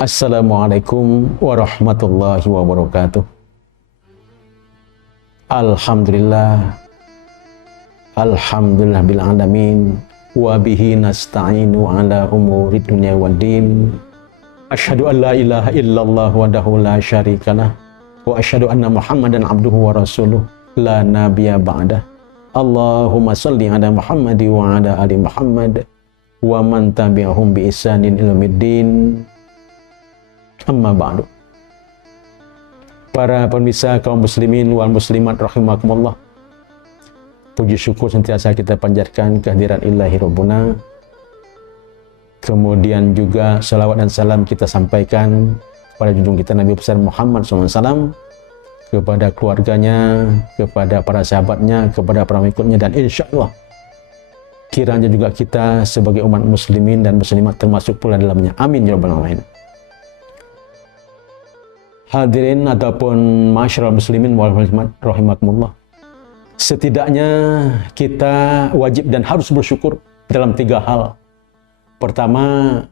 Assalamualaikum warahmatullahi wabarakatuh. Alhamdulillah bil alamin wa bihi nasta'inu ala umuri dunya waddin. Asyhadu an la ilaha illallah wahdahu la syarikalah wa asyhadu anna Muhammadan abduhu wa rasuluh la nabiyya ba'dah. Allahumma shalli ala Muhammad wa ala ali Muhammad wa man tabi'ahum bi ihsanin ila yaumiddin. Amma ba'du. Para pemirsa kaum muslimin wal muslimat rahimakumullah, puji syukur sentiasa kita panjatkan kehadiran Ilahi Rabbuna. Kemudian juga salawat dan salam kita sampaikan kepada junjung kita Nabi besar Muhammad SAW, kepada keluarganya, kepada para sahabatnya, kepada para pengikutnya, dan insya Allah kiranya juga kita sebagai umat muslimin dan muslimat termasuk pula dalamnya. Amin ya rabbal alamin. Hadirin ataupun masyarakat muslimin wal muslimat rahimakumullah. Setidaknya kita wajib dan harus bersyukur dalam 3 hal. Pertama,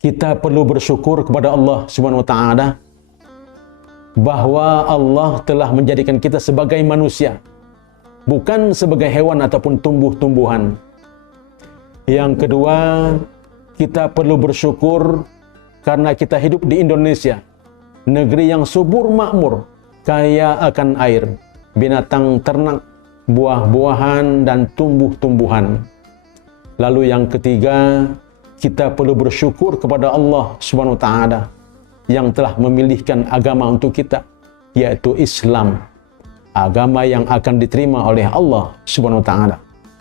kita perlu bersyukur kepada Allah Subhanahu wa taala bahwa Allah telah menjadikan kita sebagai manusia, bukan sebagai hewan ataupun tumbuh-tumbuhan. Yang kedua, kita perlu bersyukur karena kita hidup di Indonesia, negeri yang subur makmur, kaya akan air, binatang ternak, buah-buahan, dan tumbuh-tumbuhan. Lalu yang ketiga, kita perlu bersyukur kepada Allah Subhanahu wa taala yang telah memilihkan agama untuk kita, yaitu Islam, agama yang akan diterima oleh Allah Subhanahu wa taala.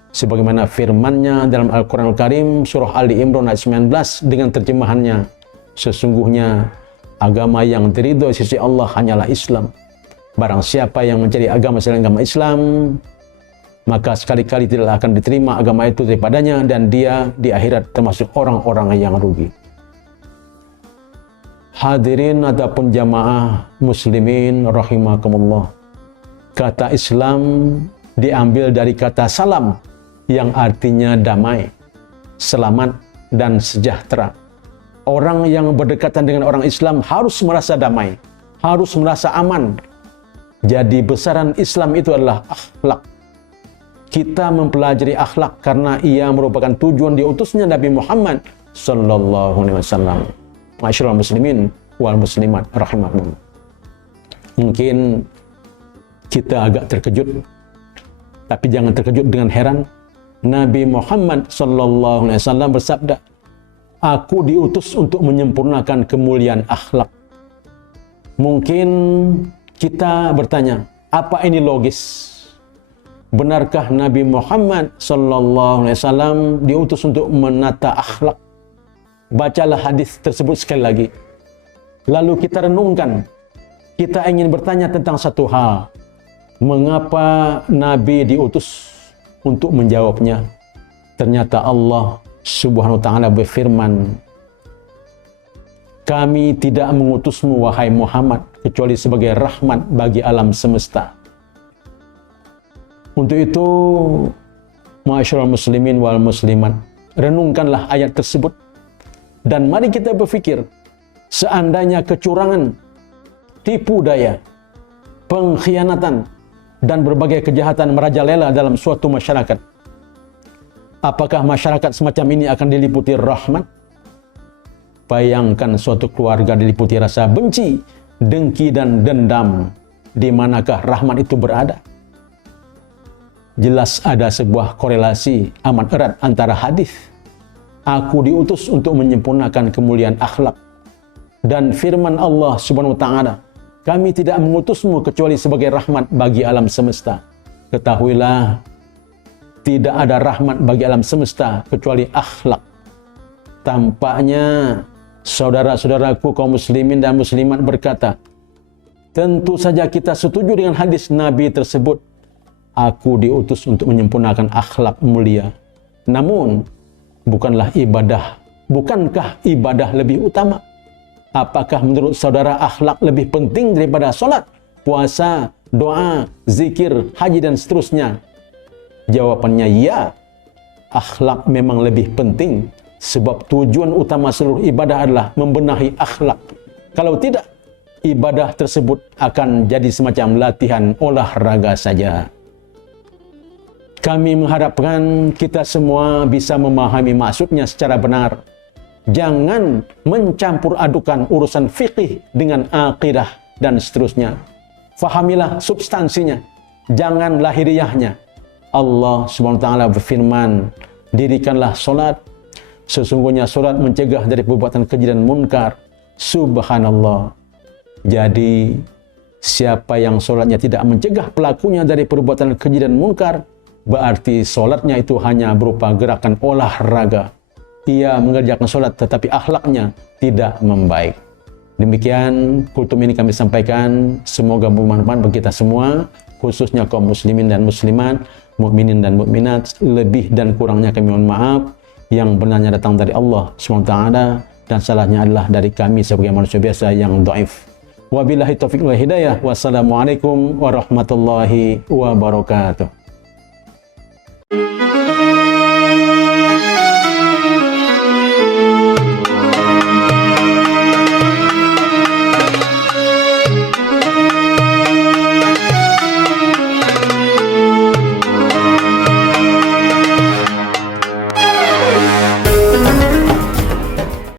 Sebagaimana firman-Nya dalam Al-Qur'an Al-Karim surah Ali Imran ayat 19 dengan terjemahannya, sesungguhnya agama yang diridhoi sisi Allah hanyalah Islam. Barang siapa yang mencari agama selain agama Islam, maka sekali-kali tidak akan diterima agama itu daripadanya, dan dia di akhirat termasuk orang-orang yang rugi. Hadirin ataupun jamaah muslimin rahimakumullah. Kata Islam diambil dari kata salam yang artinya damai, selamat, dan sejahtera. Orang yang berdekatan dengan orang Islam harus merasa damai, harus merasa aman. Jadi besaran Islam itu adalah akhlak. Kita mempelajari akhlak karena ia merupakan tujuan diutusnya Nabi Muhammad sallallahu alaihi wasallam. Masyaallah muslimin wal muslimat rahimakumullah. Mungkin kita agak terkejut, tapi jangan terkejut dengan heran. Nabi Muhammad sallallahu alaihi wasallam bersabda, "Aku diutus untuk menyempurnakan kemuliaan akhlak." Mungkin kita bertanya, apa ini logis? Benarkah Nabi Muhammad sallallahu alaihi wasallam diutus untuk menata akhlak? Bacalah hadis tersebut sekali lagi. Lalu kita renungkan. Kita ingin bertanya tentang satu hal. Mengapa Nabi diutus? Untuk menjawabnya, ternyata Allah Subhanahu wa ta'ala berfirman, "Kami tidak mengutusmu wahai Muhammad kecuali sebagai rahmat bagi alam semesta." Untuk itu, ma'asyiral muslimin wal muslimat, renungkanlah ayat tersebut dan mari kita berpikir, seandainya kecurangan, tipu daya, pengkhianatan, dan berbagai kejahatan merajalela dalam suatu masyarakat, apakah masyarakat semacam ini akan diliputi rahmat? Bayangkan suatu keluarga diliputi rasa benci, dengki, dan dendam. Di manakah rahmat itu berada? Jelas ada sebuah korelasi amat erat antara hadis, "Aku diutus untuk menyempurnakan kemuliaan akhlak," dan firman Allah Subhanahu wa taala, "Kami tidak mengutusmu kecuali sebagai rahmat bagi alam semesta." Ketahuilah, tidak ada rahmat bagi alam semesta kecuali akhlak. Tampaknya saudara-saudaraku kaum muslimin dan muslimat berkata, tentu saja kita setuju dengan hadis Nabi tersebut, "Aku diutus untuk menyempurnakan akhlak mulia." Namun, bukankah ibadah lebih utama? Apakah menurut saudara akhlak lebih penting daripada salat, puasa, doa, zikir, haji, dan seterusnya? Jawabannya ya, akhlak memang lebih penting. Sebab tujuan utama seluruh ibadah adalah membenahi akhlak. Kalau tidak, ibadah tersebut akan jadi semacam latihan olahraga saja. Kami mengharapkan kita semua bisa memahami maksudnya secara benar. Jangan mencampur adukan urusan fikih dengan akidah dan seterusnya. Fahamilah substansinya, jangan lahiriahnya. Allah SWT berfirman, dirikanlah solat. Sesungguhnya solat mencegah dari perbuatan keji dan munkar. Subhanallah. Jadi, siapa yang solatnya tidak mencegah pelakunya dari perbuatan keji dan munkar, berarti solatnya itu hanya berupa gerakan olahraga. Ia mengerjakan solat tetapi akhlaknya tidak membaik. Demikian kultum ini kami sampaikan. Semoga bermanfaat bagi kita semua, khususnya kaum muslimin dan muslimat, mukminin dan mukminat. Lebih dan kurangnya kami mohon maaf. Yang benarnya datang dari Allah SWT dan salahnya adalah dari kami sebagai manusia biasa yang dhaif. Wabillahi taufiq wal hidayah. Wassalamualaikum warahmatullahi wabarakatuh.